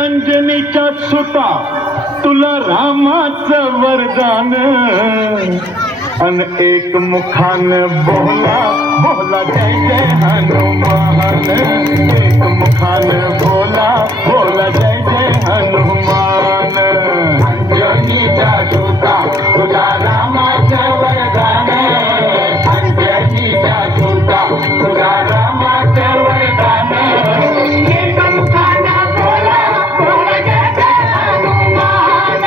अंजनीच्या सुता तुला रामाचं वरदान अन एक मुखान बोला बोला जय जय हनुमान एक मुखान बोला बोला जय जय हनुमान अंजनीच्या सुता तुला रामाचं वरदान अंजनीच्या सुता तुला रामाचं वरदान एक मुखान बोला बोला जय जय हनुमान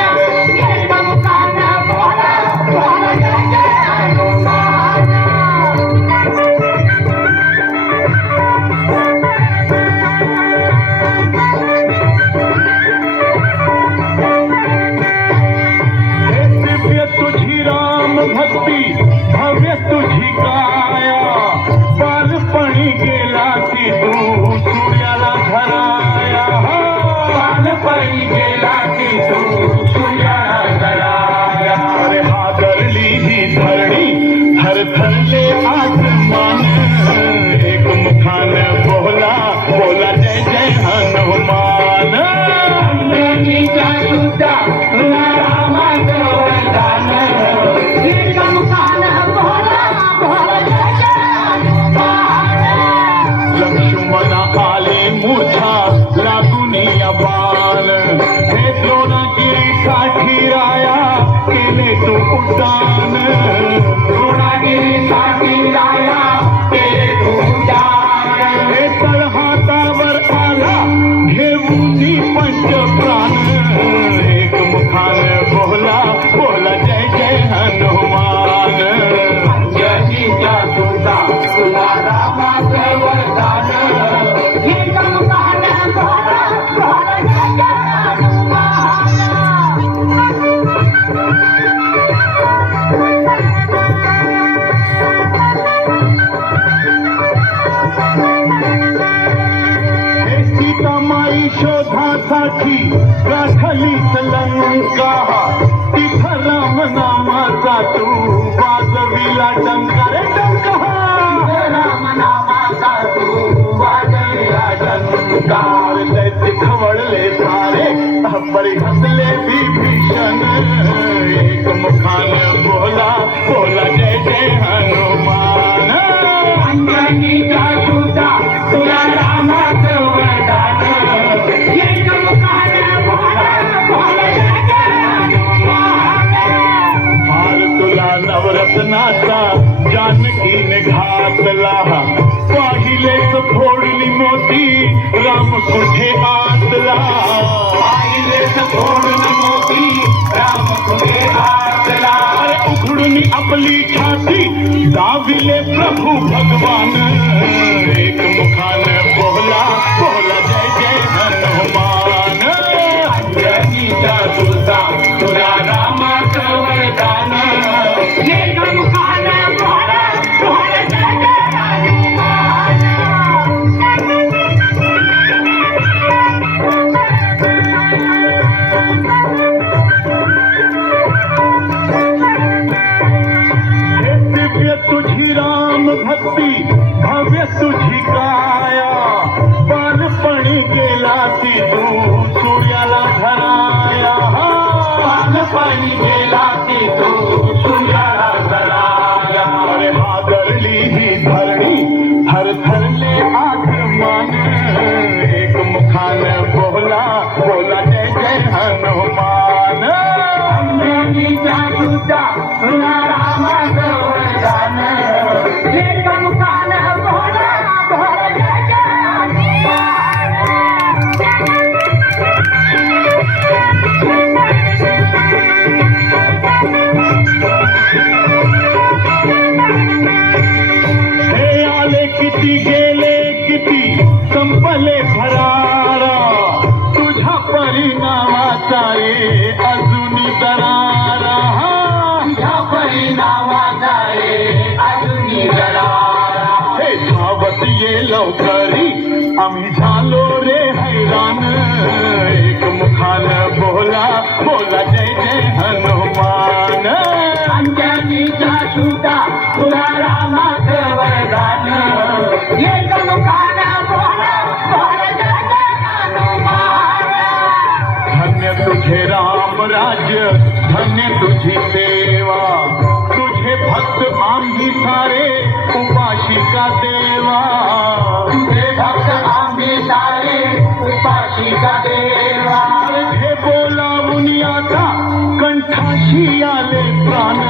एक मुखान बोला बोला जय जय हनुमान दिव्य तुझी राम भक्ती भव्य तुझी काया बालपणी गेला की तू सूर्याला धराया बालपणी गेला की तू सूर्याला धराया अरे हादरली ही धरणी थरथरले आसमान एक मुखान बोला बोला जय जय हनुमान अंजनीच्या सुता तुला रामाचं वरदान एक मुखान बोला बोला जय जय हनुमान लक्ष्मण आले मूर्छा लागून बाण हे द्रोणागिरीसाठी राया केले तू उड्डाण द्रोणागिरीसाठी राया केले तू उड्डाण हे तळहातावर आला घेऊन पंचप्राण एक मुखान बोला बोला जय जय हनुमान अंजनीच्या सुता तुला रामाचं वरदान एक मुखान बोला बोला जय जय हनुमान हे सीतामाई शोधासाठी गाठलीच लंका तिथं राम नामाचा तू वाजविला डंका रे डंका राम नामाचा तू वाजविला डंका दैत्य खवळले सारे बरी हसले विभीषण एक मुखान बोला बोला जय जय हनुमान अंजनीच्या सुता तुला रामाचं वरदान एक मुखान बोला बोला जय जय हनुमान हार तुला नवरत्नाचा जानकीने घातला पाहिलेच फोडली मोती राम कुठे आतला पाहिलेच फोडली मोती राम कुठे आतला उघडून आपली छाती दाविले प्रभू भगवान एक मुखान बोला बोला जय जय हनुमान अंजनीच्या सुता तुला रामाचं वरदान एक मुखान बोला बोला जय जय हनुमान दिव्य तुझी राम भक्ती भव्य तुझी काया बालपणी गेला की तू सूर्याला धराया बालपणी गेला की तू सूर्याला धराया अरे हादरली ही धरणी थरथरले आसमान एक मुखान बोला बोला जय जय हनुमान अंजनीच्या सुता तुला रामाचं वरदान एक मुखान बोला बोला जय जय हनुमान हे आले किती गेले किती संपले भरारा तुझ्या परिणामाचा रे अजूनी दरारा तुझ्या परिणामाचा रे अजूनी दरारा हे धावत ये लवकरी आम्ही झालो रे हैराण एक मुखान बोला बोला जय जय हनुमान अंजनी अंजनीच्या सुता तुला रामाचं वरदान एक मुखानं बोल बोल जय जय हनुमान धन्य तुझे राम राज्य धन्य तुझी सेवा तुझे भक्त आम्ही सारे उपाशिका देवा तुझे भक्त आम्ही सारे उपाशिका देवा हे बोलावून आता कंठाशी आले प्राण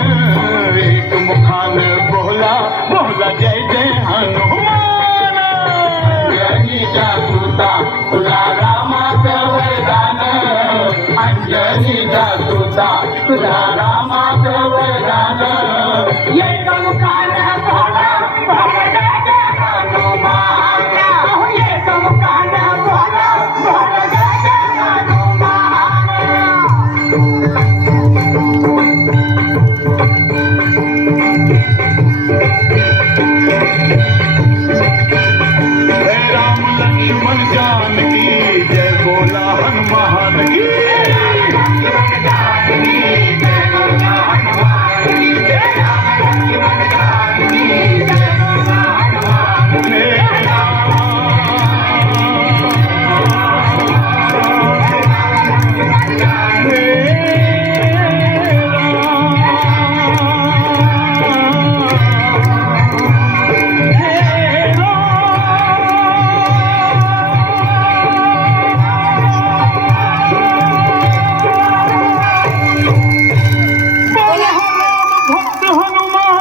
एक मुखान बोला बोला जय जय हनुमान अंजनीच्या सुता तुला रामाचं वरदान अंजनीच्या सुता तुला